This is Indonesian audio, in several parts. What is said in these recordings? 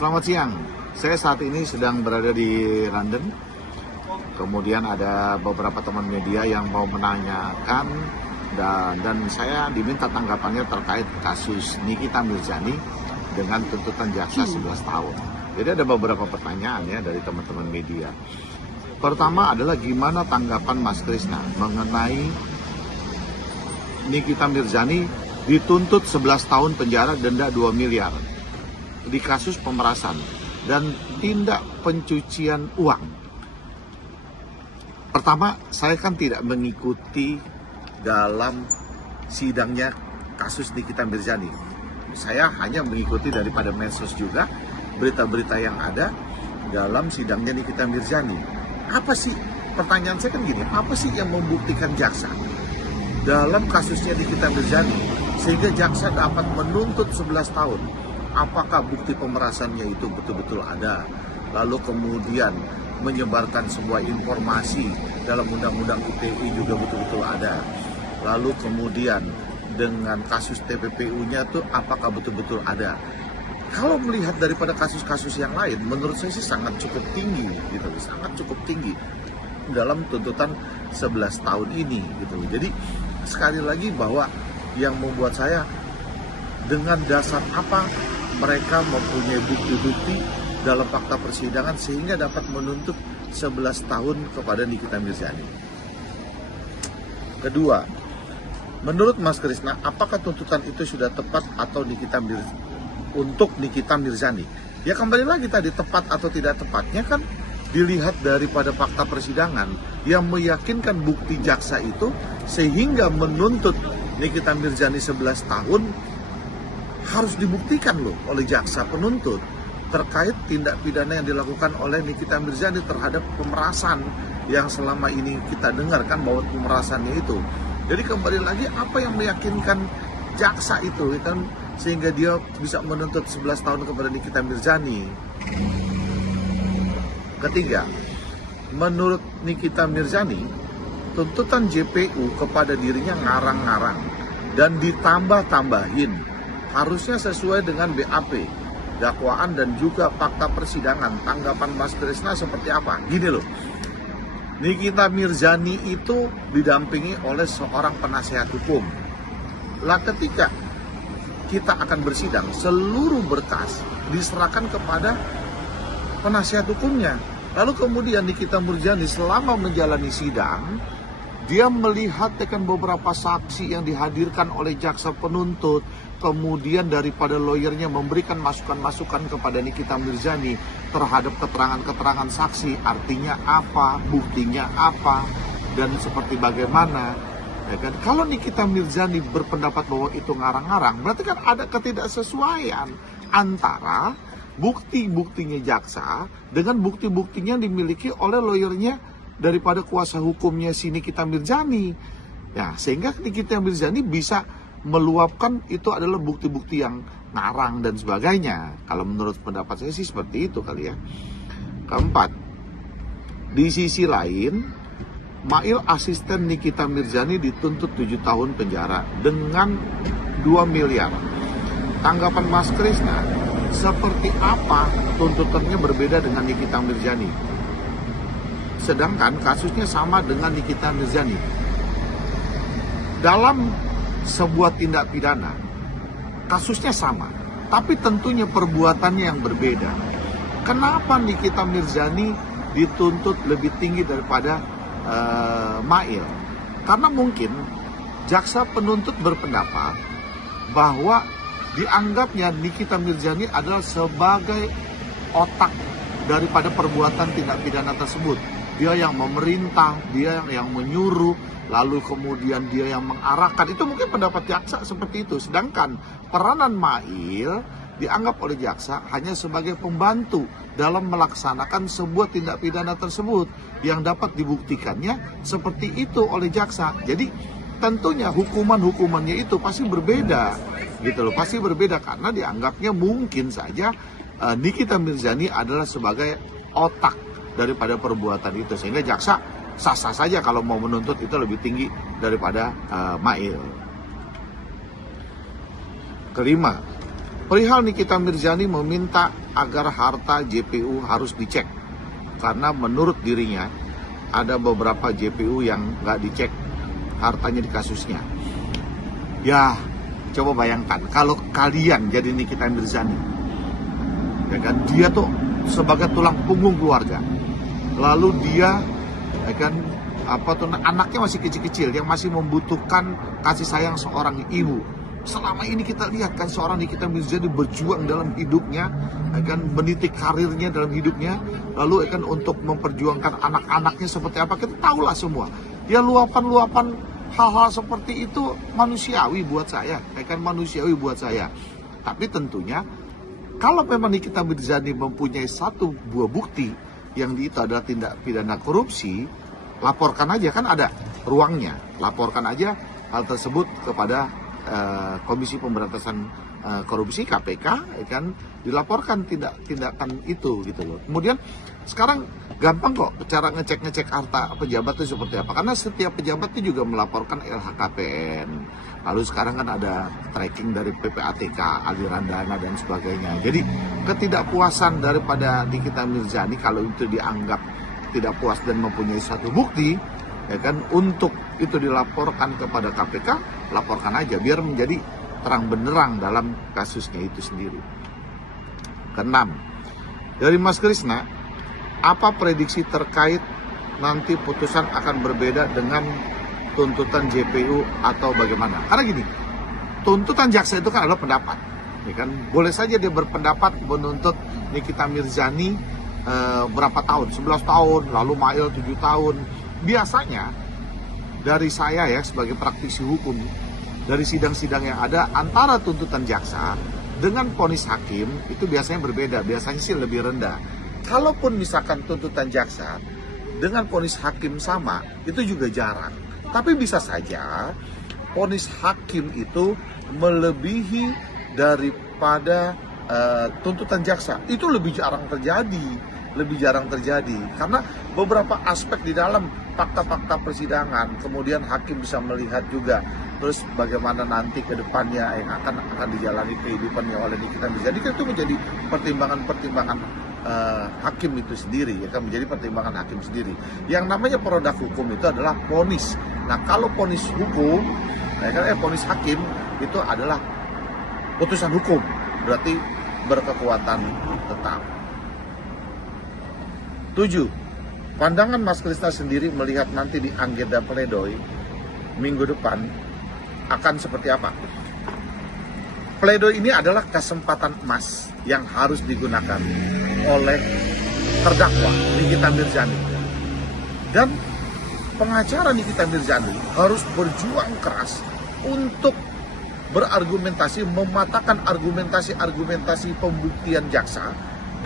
Selamat siang. Saya saat ini sedang berada di London. Kemudian ada beberapa teman media yang mau menanyakan dan saya diminta tanggapannya terkait kasus Nikita Mirzani dengan tuntutan jaksa 11 tahun. Jadi ada beberapa pertanyaan ya dari teman-teman media. Pertama adalah gimana tanggapan Mas Krisna mengenai Nikita Mirzani dituntut 11 tahun penjara, denda 2 miliar di kasus pemerasan dan tindak pencucian uang. Pertama, saya kan tidak mengikuti dalam sidangnya kasus Nikita Mirzani. Saya hanya mengikuti daripada medsos juga berita-berita yang ada dalam sidangnya Nikita Mirzani. Apa sih, pertanyaan saya kan gini, apa sih yang membuktikan jaksa dalam kasusnya Nikita Mirzani sehingga jaksa dapat menuntut 11 tahun? Apakah bukti pemerasannya itu betul-betul ada? Lalu kemudian menyebarkan sebuah informasi dalam undang-undang ITE juga betul-betul ada. Lalu kemudian dengan kasus TPPU-nya tuh apakah betul-betul ada? Kalau melihat daripada kasus-kasus yang lain, menurut saya sih sangat cukup tinggi, gitu, sangat cukup tinggi dalam tuntutan 11 tahun ini, gitu. Jadi sekali lagi bahwa yang membuat saya dengan dasar apa mereka mempunyai bukti-bukti dalam fakta persidangan sehingga dapat menuntut 11 tahun kepada Nikita Mirzani. Kedua, menurut Mas Krisna, apakah tuntutan itu sudah tepat atau untuk Nikita Mirzani? Ya kembali lagi tadi, tepat atau tidak tepatnya kan dilihat daripada fakta persidangan yang meyakinkan bukti jaksa itu sehingga menuntut Nikita Mirzani 11 tahun harus dibuktikan loh oleh jaksa penuntut terkait tindak pidana yang dilakukan oleh Nikita Mirzani terhadap pemerasan yang selama ini kita dengar kan bahwa pemerasannya itu. Jadi kembali lagi apa yang meyakinkan jaksa itu kan sehingga dia bisa menuntut 11 tahun kepada Nikita Mirzani. Ketiga, menurut Nikita Mirzani, tuntutan JPU kepada dirinya ngarang-ngarang dan ditambah-tambahin harusnya sesuai dengan BAP, dakwaan dan juga fakta persidangan. Tanggapan Mas Krisna seperti apa? Gini loh, Nikita Mirzani itu didampingi oleh seorang penasehat hukum. Lah ketika kita akan bersidang, seluruh berkas diserahkan kepada penasehat hukumnya. Lalu kemudian Nikita Mirzani selama menjalani sidang, dia melihat tekan beberapa saksi yang dihadirkan oleh jaksa penuntut, kemudian daripada lawyernya memberikan masukan-masukan kepada Nikita Mirzani terhadap keterangan-keterangan saksi, artinya apa, buktinya apa, dan seperti bagaimana. Ya kan? Kalau Nikita Mirzani berpendapat bahwa itu ngarang-ngarang, berarti kan ada ketidaksesuaian antara bukti-buktinya jaksa dengan bukti-buktinya yang dimiliki oleh lawyernya daripada kuasa hukumnya si Nikita Mirzani. Ya, sehingga Nikita Mirzani bisa meluapkan itu adalah bukti-bukti yang ngarang dan sebagainya. Kalau menurut pendapat saya sih seperti itu kali ya. Keempat, di sisi lain, Mail asisten Nikita Mirzani dituntut 7 tahun penjara dengan 2 miliar. Tanggapan Mas Krisna, seperti apa tuntutannya berbeda dengan Nikita Mirzani? Sedangkan kasusnya sama dengan Nikita Mirzani. Dalam sebuah tindak pidana, kasusnya sama, tapi tentunya perbuatannya yang berbeda. Kenapa Nikita Mirzani dituntut lebih tinggi daripada Mail? Karena mungkin jaksa penuntut berpendapat bahwa dianggapnya Nikita Mirzani adalah sebagai otak daripada perbuatan tindak pidana tersebut. Dia yang memerintah, dia yang menyuruh, lalu kemudian dia yang mengarahkan. Itu mungkin pendapat jaksa seperti itu. Sedangkan peranan Mail dianggap oleh jaksa hanya sebagai pembantu dalam melaksanakan sebuah tindak pidana tersebut yang dapat dibuktikannya seperti itu oleh jaksa. Jadi tentunya hukuman-hukumannya itu pasti berbeda, gitu loh. Pasti berbeda karena dianggapnya mungkin saja Nikita Mirzani adalah sebagai otak daripada perbuatan itu, sehingga jaksa sah-sah saja kalau mau menuntut itu lebih tinggi daripada Mail. Kelima, perihal Nikita Mirzani meminta agar harta JPU harus dicek. Karena menurut dirinya ada beberapa JPU yang nggak dicek hartanya di kasusnya. Ya, coba bayangkan kalau kalian jadi Nikita Mirzani, ya kan, dia tuh sebagai tulang punggung keluarga. Lalu dia, ya kan, anaknya masih kecil-kecil yang masih membutuhkan kasih sayang seorang ibu. Selama ini kita lihat kan seorang Nikita Mirzani berjuang dalam hidupnya, akan meniti karirnya dalam hidupnya, lalu akan untuk memperjuangkan anak-anaknya seperti apa, kita tahulah semua. Ya, luapan-luapan hal-hal seperti itu manusiawi buat saya, manusiawi buat saya. Tapi tentunya kalau memang Nikita Mirzani mempunyai satu buah bukti yang itu adalah tindak pidana korupsi, laporkan aja, kan ada ruangnya, laporkan aja hal tersebut kepada Komisi Pemberantasan Korupsi KPK, kan, dilaporkan tindakan itu gitu loh. Kemudian sekarang gampang kok cara ngecek harta pejabat itu seperti apa, karena setiap pejabat itu juga melaporkan LHKPN. Lalu sekarang kan ada tracking dari PPATK, aliran dana dan sebagainya. Jadi ketidakpuasan daripada Nikita Mirzani kalau itu dianggap tidak puas dan mempunyai satu bukti, ya kan, untuk itu dilaporkan kepada KPK, laporkan aja biar menjadi terang benderang dalam kasusnya itu sendiri. Keenam, dari Mas Krisna, apa prediksi terkait nanti putusan akan berbeda dengan tuntutan JPU atau bagaimana? Karena gini, tuntutan jaksa itu kan adalah pendapat, ya kan, boleh saja dia berpendapat menuntut Nikita Mirzani berapa tahun, 11 tahun, lalu Mail 7 tahun. Biasanya dari saya ya sebagai praktisi hukum, dari sidang-sidang yang ada, antara tuntutan jaksa dengan vonis hakim itu biasanya berbeda, biasanya sih lebih rendah. Kalaupun misalkan tuntutan jaksa dengan vonis hakim sama, itu juga jarang. Tapi bisa saja vonis hakim itu melebihi daripada tuntutan jaksa. Itu lebih jarang terjadi, karena beberapa aspek di dalam fakta-fakta persidangan, kemudian hakim bisa melihat juga terus bagaimana nanti ke depannya yang akan dijalani kehidupannya oleh Nikita Mirzani. Itu menjadi pertimbangan hakim itu sendiri, ya kan, menjadi pertimbangan hakim sendiri. Yang namanya produk hukum itu adalah vonis. Nah, kalau vonis hukum, ya kan, vonis hakim itu adalah putusan hukum, berarti berkekuatan tetap. 7. Pandangan Mas Krisna sendiri melihat nanti di agenda pledoi minggu depan akan seperti apa? Pledoi ini adalah kesempatan emas yang harus digunakan oleh terdakwa Nikita Mirzani. Dan pengacara Nikita Mirzani harus berjuang keras untuk berargumentasi, mematahkan argumentasi pembuktian jaksa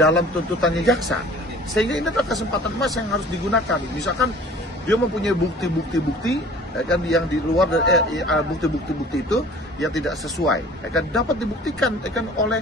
dalam tuntutannya jaksa. Sehingga ini adalah kesempatan emas yang harus digunakan. Misalkan dia mempunyai bukti-bukti, ya kan, yang di luar dari bukti-bukti itu yang tidak sesuai, ya kan, dapat dibuktikan, ya kan, oleh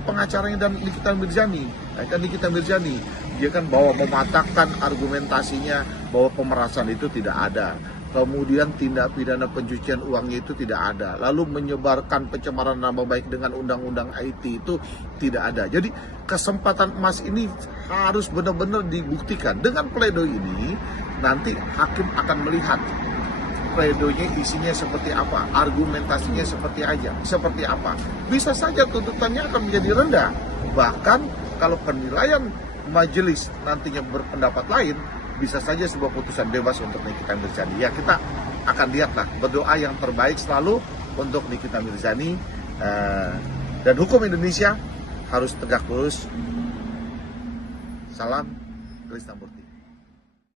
pengacaranya dan Nikita Mirzani, ya kan, Nikita Mirzani, dia kan bahwa mematahkan argumentasinya bahwa pemerasan itu tidak ada. Kemudian tindak pidana pencucian uangnya itu tidak ada. Lalu menyebarkan pencemaran nama baik dengan undang-undang IT itu tidak ada. Jadi kesempatan emas ini harus benar-benar dibuktikan. Dengan pledoi ini nanti hakim akan melihat pledoinya isinya seperti apa, argumentasinya seperti apa. Bisa saja tuntutannya akan menjadi rendah. Bahkan kalau penilaian majelis nantinya berpendapat lain, bisa saja sebuah putusan bebas untuk Nikita Mirzani. Ya, kita akan lihatlah, berdoa yang terbaik selalu untuk Nikita Mirzani, dan hukum Indonesia harus tegak lurus. Salam Krisna Murti.